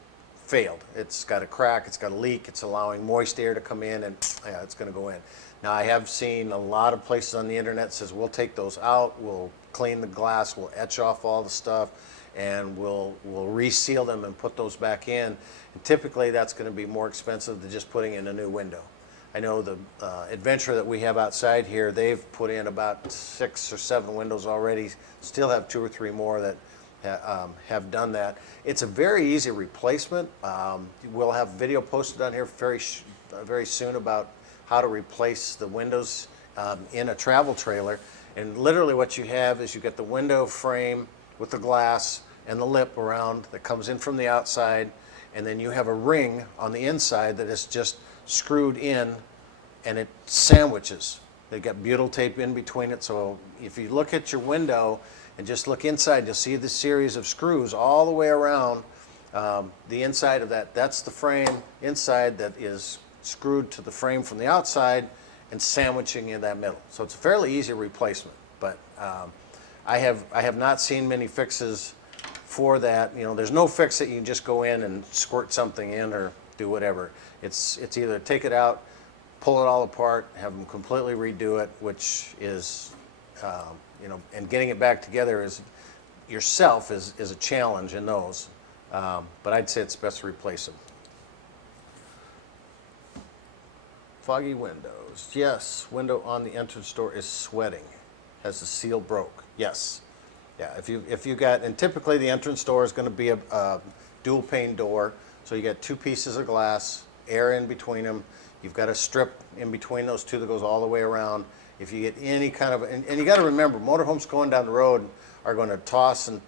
failed. It's got a crack, it's got a leak, it's allowing moist air to come in, and yeah, it's going to go in. Now, I have seen a lot of places on the internet says we'll take those out, we'll clean the glass, we'll etch off all the stuff, and we'll reseal them and put those back in. And typically that's going to be more expensive than just putting in a new window. I know the Adventure that we have outside here, they've put in about 6 or 7 windows already, still have 2 or 3 more that have done that. It's a very easy replacement. We'll have video posted on here very soon about how to replace the windows in a travel trailer. And literally what you have is you get the window frame with the glass and the lip around that comes in from the outside, and then you have a ring on the inside that is just screwed in, and it sandwiches. They've got butyl tape in between it, so if you look at your window and just look inside, you'll see the series of screws all the way around the inside of that. That's the frame inside that is screwed to the frame from the outside and sandwiching in that middle. So it's a fairly easy replacement, but I have not seen many fixes for that. You know, there's no fix that you can just go in and squirt something in or do whatever. It's either take it out, pull it all apart, have them completely redo it, which is you know, and getting it back together is a challenge in those. But I'd say it's best to replace them. Foggy windows. Yes, window on the entrance door is sweating. Has the seal broke. Yes. Yeah, if you got, and typically the entrance door is going to be a dual pane door. So you got 2 pieces of glass, air in between them. You've got a strip in between those two that goes all the way around. If you get any kind of, and you got to remember, motorhomes going down the road are going to toss and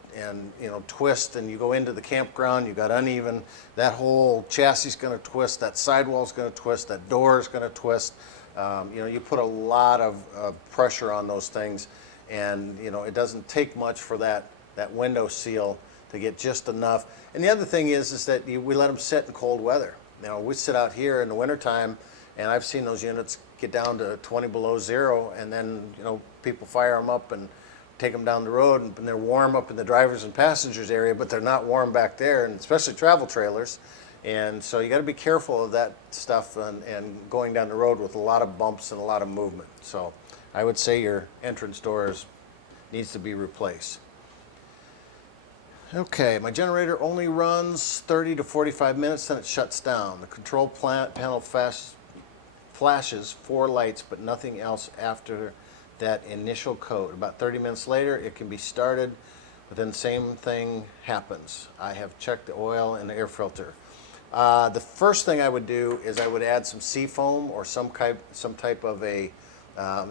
you know, twist, and you go into the campground, you got uneven, that whole chassis is going to twist, that sidewall is going to twist, that door is going to twist. You know, you put a lot of pressure on those things, and you know, it doesn't take much for that window seal to get just enough. And the other thing is that we let them sit in cold weather. You know, we sit out here in the wintertime, and I've seen those units get down to 20 below zero, and then, you know, people fire them up and take them down the road, and they're warm up in the drivers and passengers area, but they're not warm back there, and especially travel trailers. And so you got to be careful of that stuff and going down the road with a lot of bumps and a lot of movement. So I would say your entrance doors needs to be replaced. Okay, my generator only runs 30 to 45 minutes, then it shuts down. The control panel flashes 4 lights, but nothing else after that initial code. About 30 minutes later, it can be started, but then the same thing happens. I have checked the oil and the air filter. The first thing I would do is I would add some seafoam or some type of a,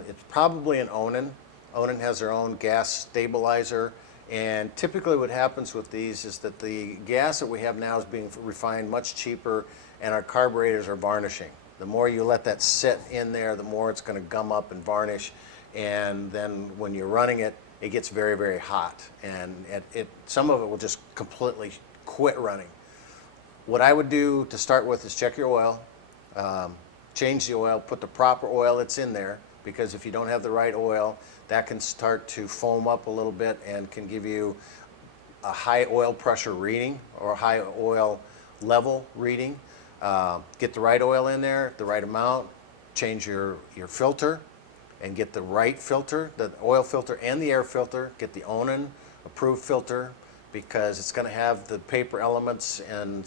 it's probably an Onan. Onan has their own gas stabilizer. And typically what happens with these is that the gas that we have now is being refined much cheaper, and our carburetors are varnishing. The more you let that sit in there, the more it's going to gum up and varnish. And then when you're running it, it gets very, very hot. And some of it will just completely quit running. What I would do to start with is check your oil, change the oil, put the proper oil that's in there, because if you don't have the right oil, that can start to foam up a little bit and can give you a high oil pressure reading or a high oil level reading. Get the right oil in there, the right amount, change your filter and get the right filter, the oil filter and the air filter. Get the Onan approved filter, because it's going to have the paper elements and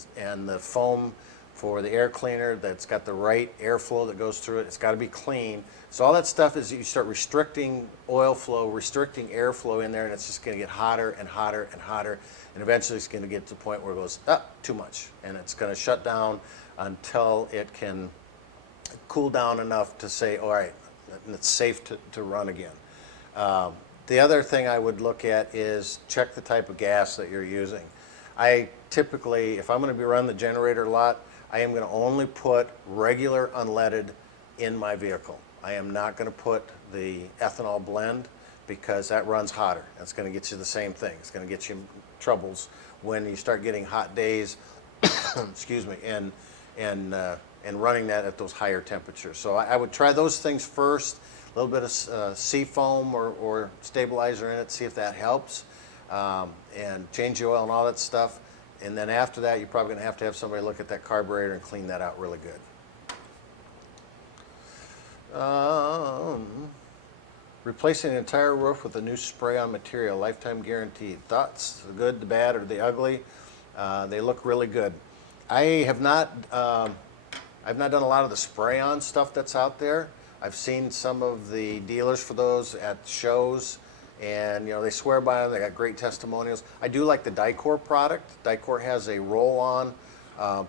the foam for the air cleaner that's got the right airflow that goes through it. It's got to be clean. So all that stuff is you start restricting oil flow, restricting airflow in there, and it's just going to get hotter and hotter and hotter. And eventually it's going to get to the point where it goes up too much. And it's going to shut down until it can cool down enough to say, all right, it's safe to run again. The other thing I would look at is check the type of gas that you're using. I typically, if I'm going to be running the generator a lot, I am going to only put regular unleaded in my vehicle. I am not going to put the ethanol blend, because that runs hotter. It's going to get you the same thing. It's going to get you troubles when you start getting hot days, excuse me, and running that at those higher temperatures. So I would try those things first. A little bit of sea foam or stabilizer in it, see if that helps, and change the oil and all that stuff. And then after that, you're probably going to have somebody look at that carburetor and clean that out really good. Replacing the entire roof with a new spray-on material, lifetime guaranteed. Thoughts? The good, the bad, or the ugly? They look really good. I've not done a lot of the spray-on stuff that's out there. I've seen some of the dealers for those at shows, and you know, they swear by them. They got great testimonials. I do like the Dicor product. Dicor has a roll-on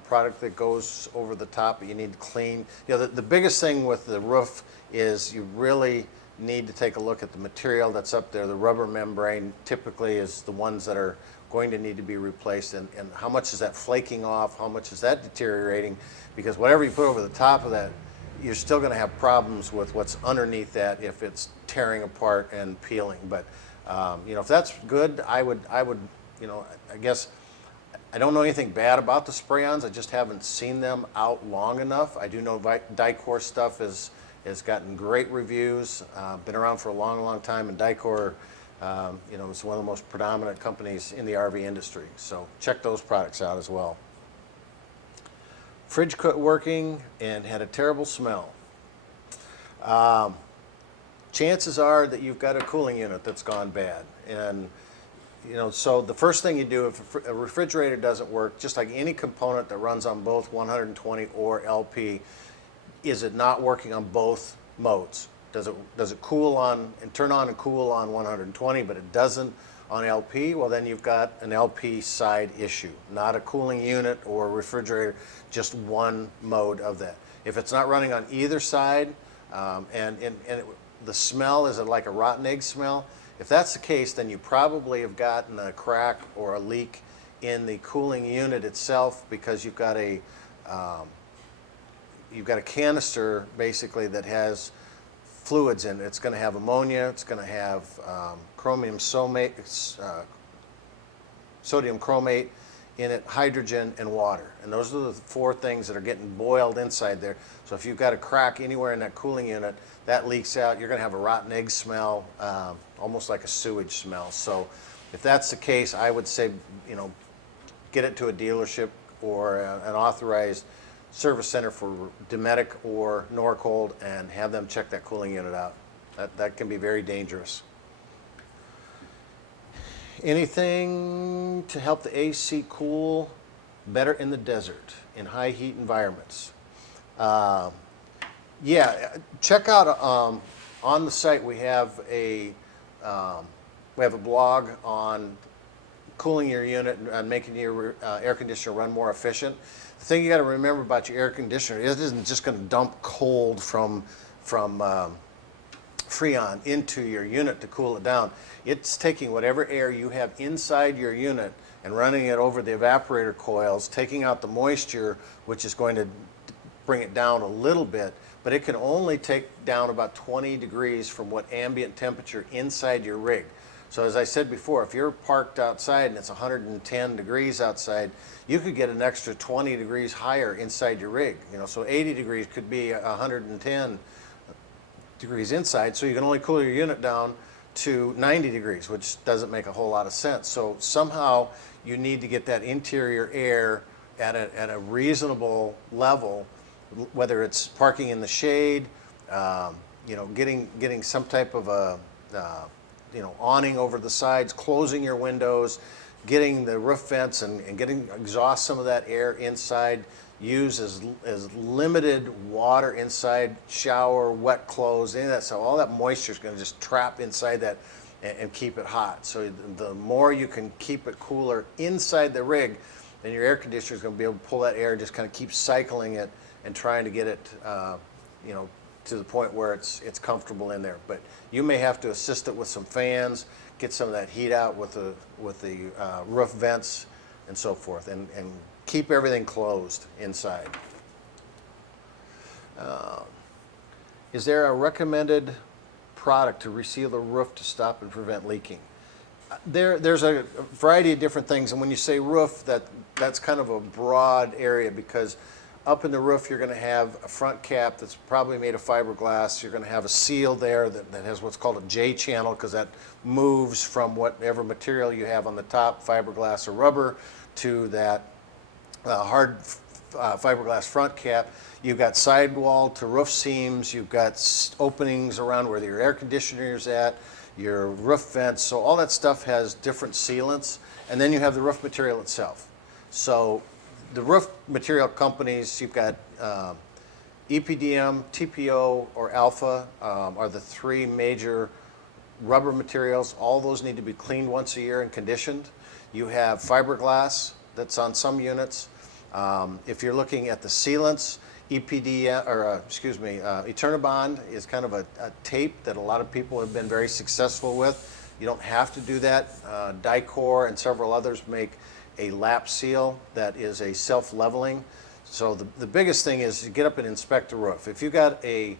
product that goes over the top, but you need to clean. You know, the biggest thing with the roof is you really need to take a look at the material that's up there. The rubber membrane typically is the ones that are going to need to be replaced, and how much is that flaking off, how much is that deteriorating, because whatever you put over the top of that, you're still going to have problems with what's underneath that if it's tearing apart and peeling. But you know, if that's good, I would, you know, I guess I don't know anything bad about the spray-ons. I just haven't seen them out long enough. I do know Dicor stuff has gotten great reviews. Been around for a long, long time, and Dicor, you know, is one of the most predominant companies in the RV industry. So check those products out as well. Fridge quit working and had a terrible smell. Chances are that you've got a cooling unit that's gone bad. And you know, so the first thing you do if a refrigerator doesn't work, just like any component that runs on both 120 or LP, is it not working on both modes? Does it cool on and turn on and cool on 120, but it doesn't on LP? Well, then you've got an LP side issue, not a cooling unit or refrigerator, just one mode of that. If it's not running on either side, the smell is like a rotten egg smell, if that's the case, then you probably have gotten a crack or a leak in the cooling unit itself, because you've got a canister basically that has fluids in it. It's going to have ammonia, it's going to have chromium sodium chromate in it, hydrogen, and water. And those are the 4 things that are getting boiled inside there. So if you've got a crack anywhere in that cooling unit, that leaks out, you're going to have a rotten egg smell, almost like a sewage smell. So if that's the case, I would say, get it to a dealership or an authorized service center for Dometic or Norcold and have them check that cooling unit out. That can be very dangerous. Anything to help the AC cool better in the desert, in high heat environments? Yeah, check out on the site we have a blog on cooling your unit and making your air conditioner run more efficient. The thing you got to remember about your air conditioner is it isn't just going to dump cold from Freon into your unit to cool it down. It's taking whatever air you have inside your unit and running it over the evaporator coils, taking out the moisture, which is going to bring it down a little bit, but it can only take down about 20 degrees from what ambient temperature inside your rig. So as I said before, if you're parked outside and it's 110 degrees outside, you could get an extra 20 degrees higher inside your rig. So 80 degrees could be 110 degrees inside, so you can only cool your unit down to 90 degrees, which doesn't make a whole lot of sense. So somehow you need to get that interior air at a reasonable level, whether it's parking in the shade, getting some type of a awning over the sides, closing your windows, getting the roof vents and getting exhaust some of that air inside. Use as limited water inside, shower, wet clothes, any of that. So all that moisture is going to just trap inside that and keep it hot. So the more you can keep it cooler inside the rig, then your air conditioner is going to be able to pull that air and just kind of keep cycling it and trying to get it, to the point where it's comfortable in there. But you may have to assist it with some fans, get some of that heat out with the roof vents and so forth, and keep everything closed inside. Is there a recommended product to reseal the roof to stop and prevent leaking? There's a variety of different things, and when you say roof, that's kind of a broad area, because up in the roof you're going to have a front cap that's probably made of fiberglass. You're going to have a seal there that has what's called a J channel, because that moves from whatever material you have on the top, fiberglass or rubber, to that hard fiberglass front cap. You've got sidewall to roof seams. You've got openings around where your air conditioner is at, your roof vents. So all that stuff has different sealants. And then you have the roof material itself. So the roof material companies, you've got EPDM, TPO, or Alpha are the 3 major rubber materials. All those need to be cleaned once a year and conditioned. You have fiberglass that's on some units. If you're looking at the sealants, Eternabond is kind of a tape that a lot of people have been very successful with. You don't have to do that. Dicor and several others make a lap seal that is a self-leveling. So the biggest thing is you get up and inspect the roof. If you've got a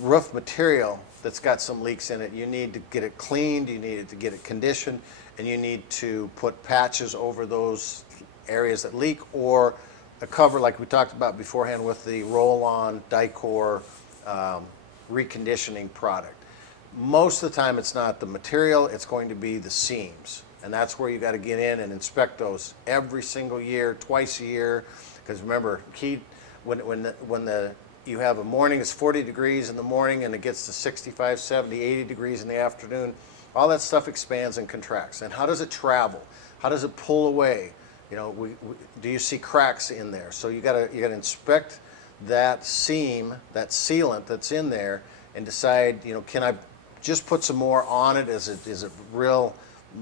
roof material that's got some leaks in it, you need to get it cleaned, you need to get it conditioned, and you need to put patches over those areas that leak, or a cover like we talked about beforehand with the roll-on Dicor reconditioning product. Most of the time it's not the material, it's going to be the seams. And that's where you got to get in and inspect those every single year, twice a year. Because remember, you have a morning, it's 40 degrees in the morning and it gets to 65, 70, 80 degrees in the afternoon. All that stuff expands and contracts. And how does it travel? How does it pull away? Do you see cracks in there? So you got to inspect that seam, that sealant that's in there, and decide, can I just put some more on it? Is it real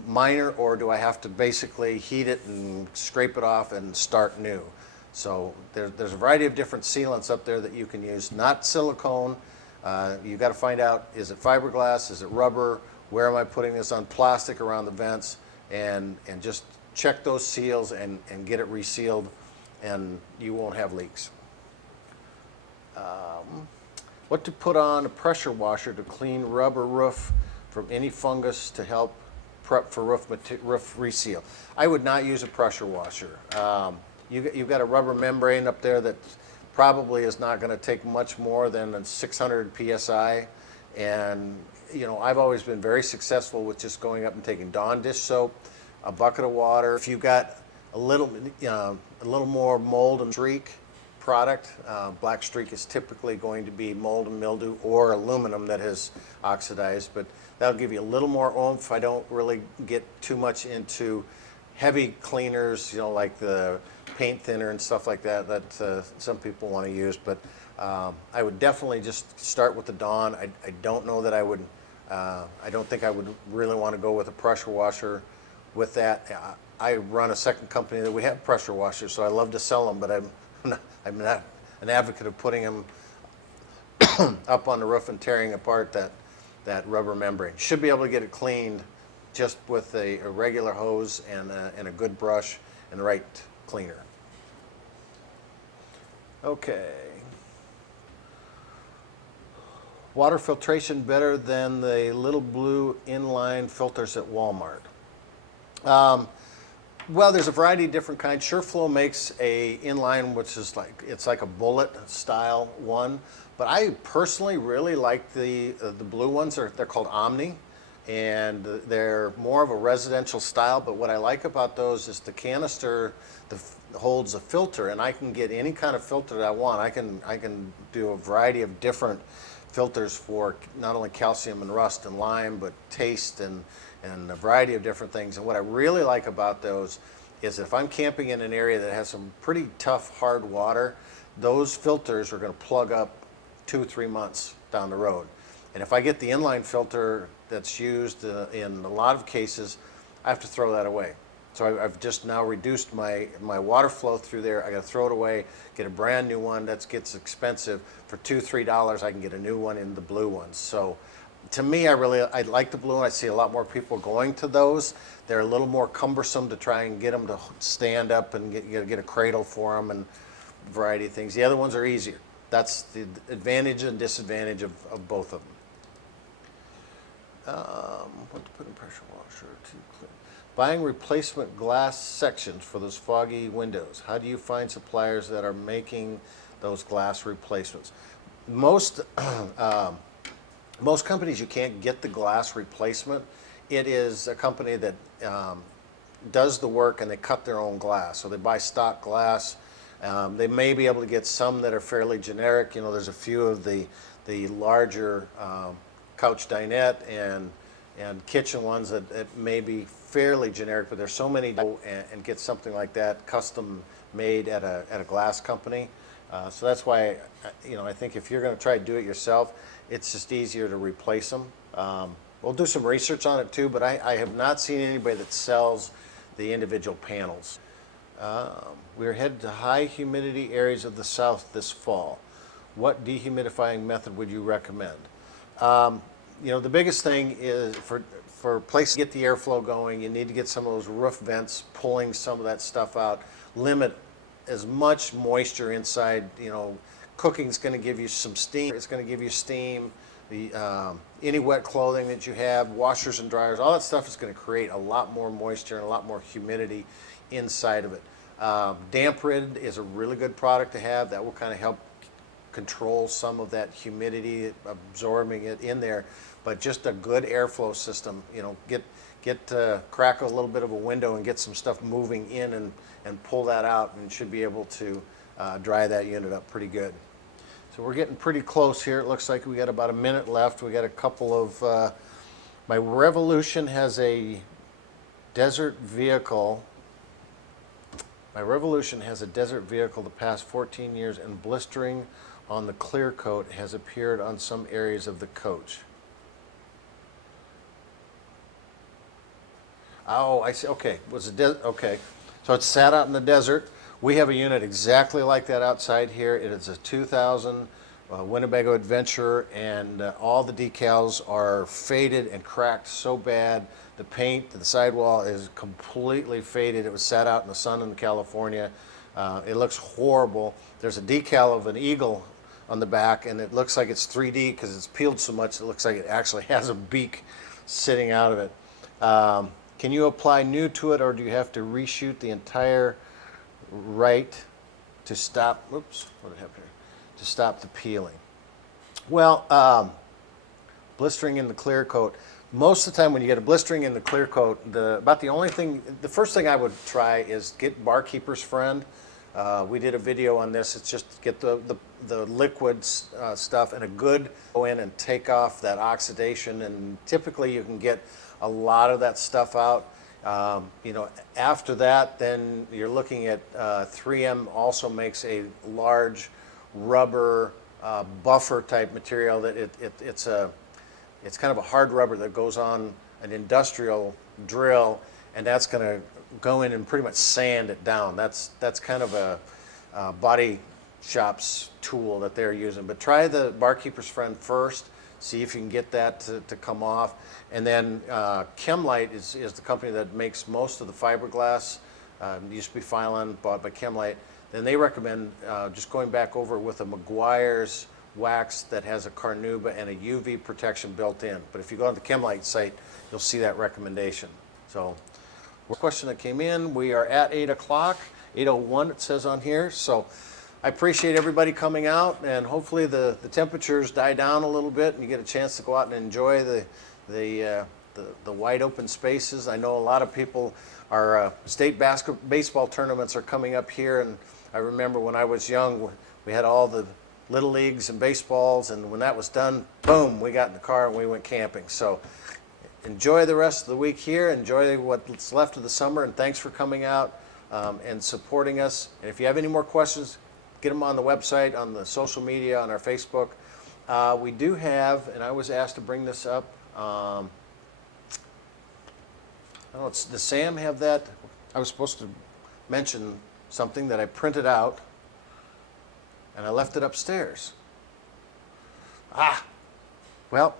minor, or do I have to basically heat it and scrape it off and start new? So there's a variety of different sealants up there that you can use. Not silicone. You've got to find out, is it fiberglass? Is it rubber? Where am I putting this on plastic around the vents? And just check those seals and get it resealed, and you won't have leaks. What to put on a pressure washer to clean rubber roof from any fungus to help prep for roof reseal. I would not use a pressure washer. You've got a rubber membrane up there that probably is not going to take much more than 600 psi, and I've always been very successful with just going up and taking Dawn dish soap, a bucket of water. If you've got a little more mold and streak product, black streak is typically going to be mold and mildew or aluminum that has oxidized, but that'll give you a little more oomph. I don't really get too much into heavy cleaners, like the paint thinner and stuff like that that some people want to use, but I would definitely just start with the Dawn. I don't know that I would, I don't think I would really want to go with a pressure washer with that. I run a second company that we have pressure washers, so I love to sell them, but I'm not an advocate of putting them up on the roof and tearing apart that rubber membrane. Should be able to get it cleaned just with a regular hose and a good brush and the right cleaner. Okay. Water filtration better than the little blue inline filters at Walmart. Well, there's a variety of different kinds. SureFlow makes a inline, which is it's like a bullet style one, but I personally really like the blue ones. They're called Omni, and they're more of a residential style. But what I like about those is the canister holds a filter, and I can get any kind of filter that I want. I can do a variety of different filters for not only calcium and rust and lime, but taste and a variety of different things. And what I really like about those is if I'm camping in an area that has some pretty tough, hard water, those filters are going to plug up 2-3 months down the road. And if I get the inline filter that's used in a lot of cases, I have to throw that away. So I've just now reduced my water flow through there. I got to throw it away, get a brand new one. That gets expensive. For $2-3, I can get a new one in the blue ones. So to me, I like the blue one. I see a lot more people going to those. They're a little more cumbersome to try and get them to stand up and get a cradle for them and a variety of things. The other ones are easier. That's the advantage and disadvantage of both of them. What to put in pressure washer to clean. Buying replacement glass sections for those foggy windows. How do you find suppliers that are making those glass replacements? Most companies, you can't get the glass replacement. It is a company that does the work and they cut their own glass. So they buy stock glass. They may be able to get some that are fairly generic. There's a few of the larger couch dinette and kitchen ones that may be fairly generic, but there's so many and get something like that custom made at a glass company. So that's why I think if you're going to try to do it yourself, it's just easier to replace them. We'll do some research on it too, but I have not seen anybody that sells the individual panels. We're headed to high humidity areas of the South this fall. What dehumidifying method would you recommend? The biggest thing is for places to get the airflow going, you need to get some of those roof vents pulling some of that stuff out. Limit as much moisture inside. Cooking's going to give you some steam. It's going to give you steam. Any wet clothing that you have, washers and dryers, all that stuff is going to create a lot more moisture and a lot more humidity inside of it. Damp Rid is a really good product to have. That will kind of help control some of that humidity, absorbing it in there. But just a good airflow system, crack a little bit of a window and get some stuff moving in and pull that out, and should be able to dry that unit up pretty good. So we're getting pretty close here. It looks like we got about a minute left. We got a couple of, my Revolution has a desert vehicle. My Revolution has a desert vehicle the past 14 years, and blistering on the clear coat has appeared on some areas of the coach. Oh, I see. Okay, okay. So it's sat out in the desert. We have a unit exactly like that outside here. It is a 2000 Winnebago Adventurer, and all the decals are faded and cracked so bad. The paint, the sidewall is completely faded. It was sat out in the sun in California. It looks horrible. There's a decal of an eagle on the back, and it looks like it's 3D because it's peeled so much. It looks like it actually has a beak sitting out of it. Can you apply new to it, or do you have to reshoot the entire right to stop, oops, what did I have here? To stop the peeling? Well, blistering in the clear coat. Most of the time when you get a blistering in the clear coat, the first thing I would try is get Barkeeper's Friend. We did a video on this. It's just get the liquids stuff and a good go in and take off that oxidation, and typically you can get a lot of that stuff out. After that, then you're looking at 3M also makes a large rubber buffer type material that it's kind of a hard rubber that goes on an industrial drill, and that's going to go in and pretty much sand it down. That's kind of a body shop's tool that they're using. But try the Barkeeper's Friend first, see if you can get that to come off. And then Chemlite is the company that makes most of the fiberglass. Used to be Phylon, bought by Chemlite. Then they recommend just going back over with a Meguiar's wax that has a carnauba and a UV protection built in. But if you go on the Chemlite site, you'll see that recommendation. So, question that came in, we are at 8 o'clock, 8:01 it says on here. So I appreciate everybody coming out, and hopefully the temperatures die down a little bit and you get a chance to go out and enjoy the wide open spaces. I know a lot of people, our state baseball tournaments are coming up here, and I remember when I was young, we had all the little leagues and baseballs, and when that was done, boom, we got in the car and we went camping. So enjoy the rest of the week here, enjoy what's left of the summer, and thanks for coming out and supporting us. And if you have any more questions, get them on the website, on the social media, on our Facebook. We do have, and I was asked to bring this up, I don't know, does Sam have that? I was supposed to mention something that I printed out, and I left it upstairs. Well,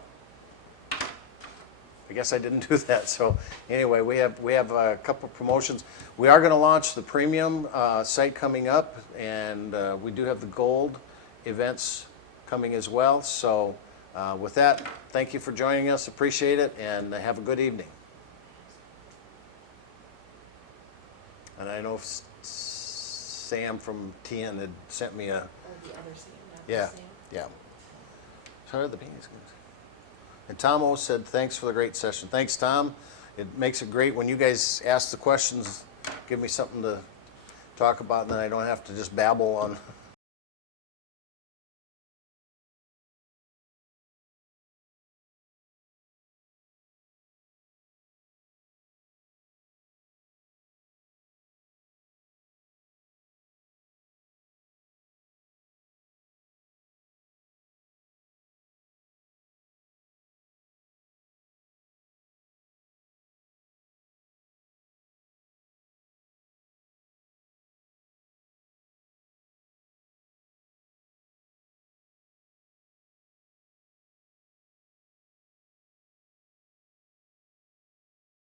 I guess I didn't do that. So anyway, we have a couple of promotions. We are going to launch the premium site coming up, and we do have the gold events coming as well. So with that, thank you for joining us. Appreciate it, and have a good evening. And I know Sam from TN had sent me a. Or the other Sam, not Yeah, the Sam. yeah. How are the beans? And Tom O said, thanks for the great session. Thanks, Tom. It makes it great when you guys ask the questions, give me something to talk about, and then I don't have to just babble on